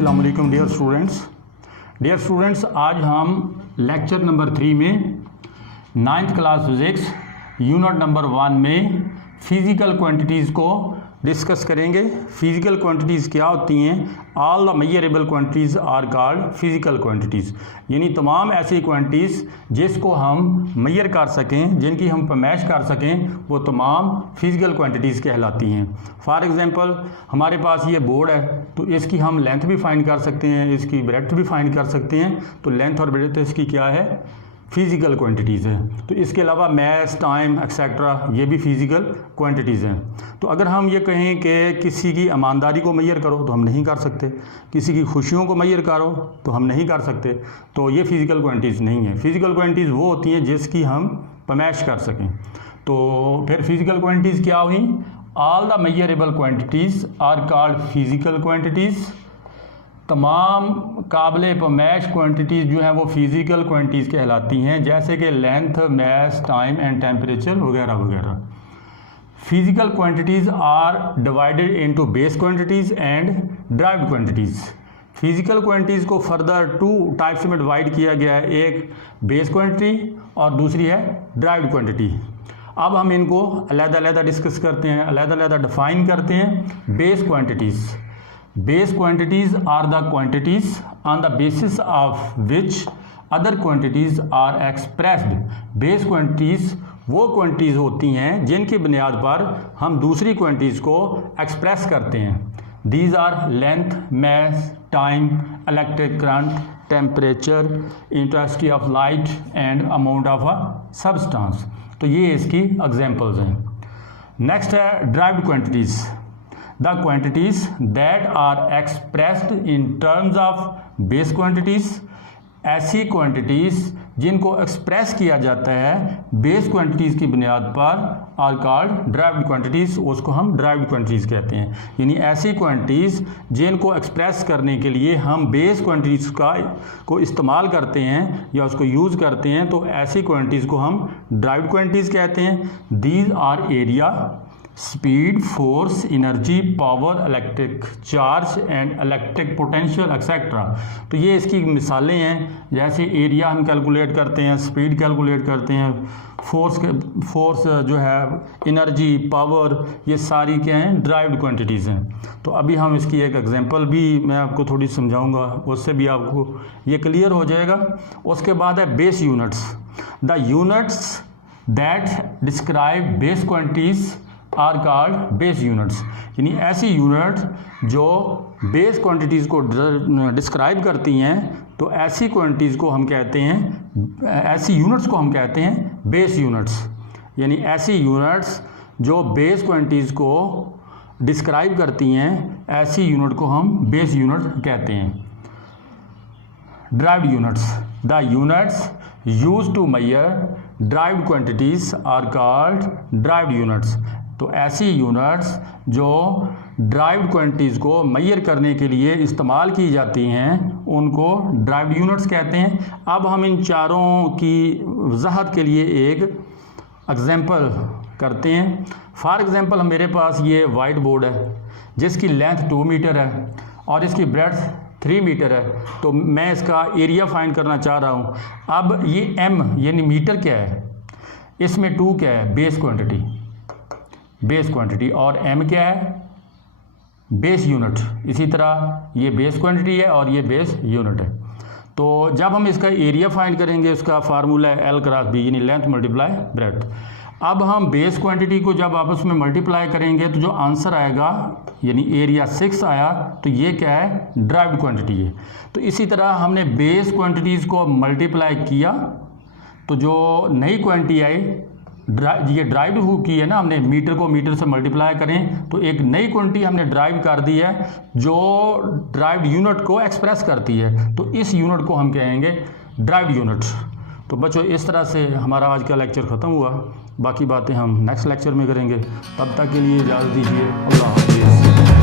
अस्सलाम वालेकुम dear students, आज हम लेक्चर नंबर 3 में 9th class physics unit number 1 में फिज़िकल क्वांटिटीज़ को डिस्कस करेंगे। फिज़िकल क्वांटिटीज़ क्या होती हैं? All the measurable quantities are called physical quantities, यानी तमाम ऐसी क्वांटिटीज़ जिसको हम मेजर कर सकें, जिनकी हम पैमाइश कर सकें, वो तमाम फिज़िकल क्वांटिटीज़ कहलाती हैं। फॉर एग्जांपल हमारे पास ये बोर्ड है, तो इसकी हम लेंथ भी फाइंड कर सकते हैं, इसकी ब्रेड्थ भी फाइंड कर सकते हैं। तो लेंथ और ब्रेड्थ इसकी क्या है? फिज़िकल क्वांटिटीज़ है। तो इसके अलावा मैस, टाइम एक्सेट्रा, ये भी फिज़िकल क्वांटिटीज़ हैं। तो अगर हम ये कहें कि किसी की ईमानदारी को मेजर करो तो हम नहीं कर सकते, किसी की खुशियों को मेजर करो तो हम नहीं कर सकते, तो ये फिज़िकल क्वांटिटीज़ नहीं है। फिज़िकल क्वांटिटीज़ वो होती हैं जिसकी हम पैमाइश कर सकें। तो फिर फिज़िकल क्वांटिटीज़ क्या हुई? All the measurable quantities are called physical quantities. तमाम काबिल पैमाइश क्वांटिटीज़ जो हैं वो फिज़िकल क्वांटिटीज़ कहलाती हैं, जैसे कि length, mass, time and temperature वगैरह वगैरह। Physical quantities are divided into base quantities and derived quantities. Physical quantities को फर्दर 2 टाइप्स में डिवाइड किया गया है, एक बेस क्वांटिटी और दूसरी है ड्राइव्ड क्वांटिटी। अब हम इनको अलग-अलग डिस्कस करते हैं, अलग-अलग डिफाइन करते हैं। Base quantities, base quantities are the quantities on the basis of which other quantities are expressed. base quantities वो quantities होती हैं जिनकी बुनियाद पर हम दूसरी quantities को express करते हैं। These are length, mass, time, electric current, temperature, intensity of light and amount of a substance। तो ये इसकी examples हैं। Next है derived quantities, the quantities that are expressed in terms of base quantities। ऐसी quantities जिनको express किया जाता है बेस क्वांटिटीज़ की बुनियाद पर आर कॉल्ड ड्राइव्ड क्वांटिटीज़, उसको हम ड्राइव्ड क्वांटिटीज़ कहते हैं। यानी ऐसी क्वांटिटीज़ जिनको एक्सप्रेस करने के लिए हम बेस क्वांटिटीज़ को इस्तेमाल करते हैं या उसको यूज़ करते हैं, तो ऐसी क्वांटिटीज़ को हम ड्राइव्ड क्वांटिटीज़ कहते हैं। These are area, speed, force, energy, power, electric charge and electric potential etcetera. तो ये इसकी मिसालें हैं, जैसे एरिया हम कैलकुलेट करते हैं, स्पीड कैलकुलेट करते हैं, फोर्स जो है, एनर्जी, पावर, ये सारी क्या हैं? ड्राइव्ड क्वांटिटीज़ हैं। तो अभी हम इसकी एक एग्जांपल भी मैं आपको थोड़ी समझाऊंगा, उससे भी आपको ये क्लियर हो जाएगा। उसके बाद है base units. The units that describe base quantities are called base units. यानी ऐसी यूनिट जो बेस क्वांटिटीज़ को डिस्क्राइब करती हैं, तो ऐसी क्वांटिटीज़ को हम कहते हैं, ऐसी यूनिट्स को हम कहते हैं बेस यूनिट्स। यानी ऐसी यूनिट्स जो बेस क्वांटिटीज़ को डिस्क्राइब करती हैं, ऐसी यूनिट को हम बेस यूनिट कहते हैं। Derived units, the units used to measure derived quantities are called derived units. तो ऐसी यूनिट्स जो ड्राइव्ड क्वांटिटीज़ को मेजर करने के लिए इस्तेमाल की जाती हैं, उनको ड्राइव्ड यूनिट्स कहते हैं। अब हम इन चारों की वजाहत के लिए एक एग्जांपल करते हैं। फॉर एग्जांपल मेरे पास ये वाइट बोर्ड है जिसकी लेंथ 2 मीटर है और इसकी ब्रेड्थ 3 मीटर है। तो मैं इसका एरिया फाइंड करना चाह रहा हूँ। अब ये m यानी मीटर क्या है, इसमें 2 क्या है? बेस क्वांटिटी, और m क्या है? Base unit. इसी तरह ये बेस क्वांटिटी है और ये बेस यूनिट है। तो जब हम इसका एरिया फाइंड करेंगे, उसका फार्मूला है L क्रॉस B, यानी लेंथ मल्टीप्लाई ब्रेड्थ। अब हम बेस क्वांटिटी को जब आपस में मल्टीप्लाई करेंगे तो जो आंसर आएगा, यानी एरिया 6 आया, तो ये क्या है? ड्राइव्ड क्वांटिटी है। तो इसी तरह हमने बेस क्वांटिटीज़ को मल्टीप्लाई किया, तो जो नई क्वांटिटी आई, ये ड्राइव की है ना, हमने मीटर को मीटर से मल्टीप्लाई करें तो एक नई क्वांटिटी हमने ड्राइव कर दी है जो ड्राइव्ड यूनिट को एक्सप्रेस करती है। तो इस यूनिट को हम कहेंगे ड्राइव्ड यूनिट। तो बच्चों, इस तरह से हमारा आज का लेक्चर ख़त्म हुआ। बाकी बातें हम नेक्स्ट लेक्चर में करेंगे। तब तक के लिए इजाज़त दीजिए। अल्लाह हाफ़िज़।